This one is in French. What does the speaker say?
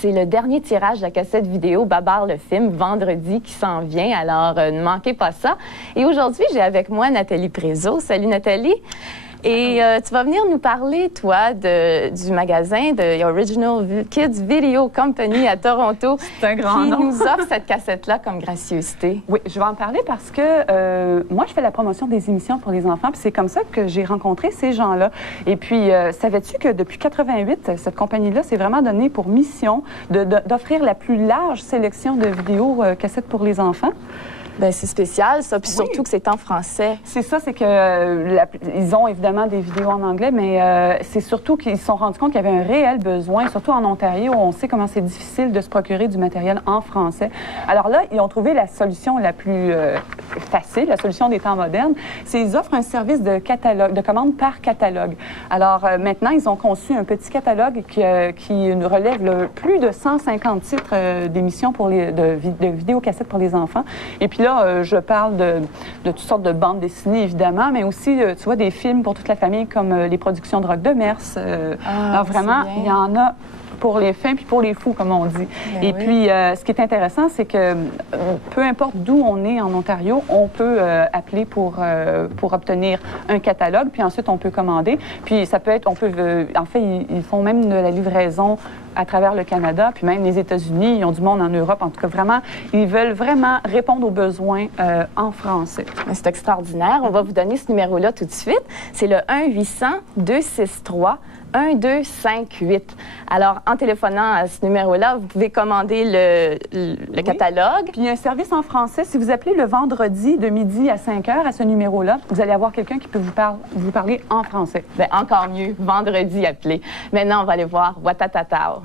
c'est le dernier tirage de la cassette vidéo Babar le film, vendredi, qui s'en vient. Alors, ne manquez pas ça. Et aujourd'hui, j'ai avec moi Nathalie Prézot. Salut Nathalie. Et tu vas venir nous parler, toi, du magasin de Original Kids Video Company à Toronto. C'est un grand nom. Qui nous offre cette cassette-là comme gracieuseté. Oui, je vais en parler parce que moi, je fais la promotion des émissions pour les enfants, puis c'est comme ça que j'ai rencontré ces gens-là. Et puis, savais-tu que depuis 88, cette compagnie-là s'est vraiment donnée pour mission d'offrir la plus large sélection de vidéos cassettes pour les enfants? Bien, c'est spécial, ça, puis surtout que c'est en français. C'est ça, c'est que ils ont évidemment des vidéos en anglais, mais c'est surtout qu'ils se sont rendus compte qu'il y avait un réel besoin, surtout en Ontario, où on sait comment c'est difficile de se procurer du matériel en français. Alors là, ils ont trouvé la solution la plus facile, la solution des temps modernes, c'est qu'ils offrent un service de catalogue, de commande par catalogue. Alors maintenant, ils ont conçu un petit catalogue qui relève plus de 150 titres d'émissions de vidéocassettes pour les enfants. Et puis là, je parle de toutes sortes de bandes dessinées, évidemment, mais aussi, tu vois, des films pour toute la famille, comme les productions de Rock de Mers. Alors vraiment, il y en a pour les fins puis pour les fous, comme on dit. Ben et puis, ce qui est intéressant, c'est que peu importe d'où on est en Ontario, on peut appeler pour obtenir un catalogue, puis ensuite, on peut commander. Puis, ça peut être, en fait, ils font même de la livraison à travers le Canada, puis même les États-Unis, ils ont du monde en Europe. En tout cas, vraiment, ils veulent vraiment répondre aux besoins en français. C'est extraordinaire. On va vous donner ce numéro-là tout de suite. C'est le 1-800-263-1258. Alors, en téléphonant à ce numéro-là, vous pouvez commander le catalogue. Puis, il y a un service en français. Si vous appelez le vendredi de midi à 5 heures à ce numéro-là, vous allez avoir quelqu'un qui peut vous parler en français. Bien, encore mieux, vendredi appelé. Maintenant, on va aller voir Watatatao.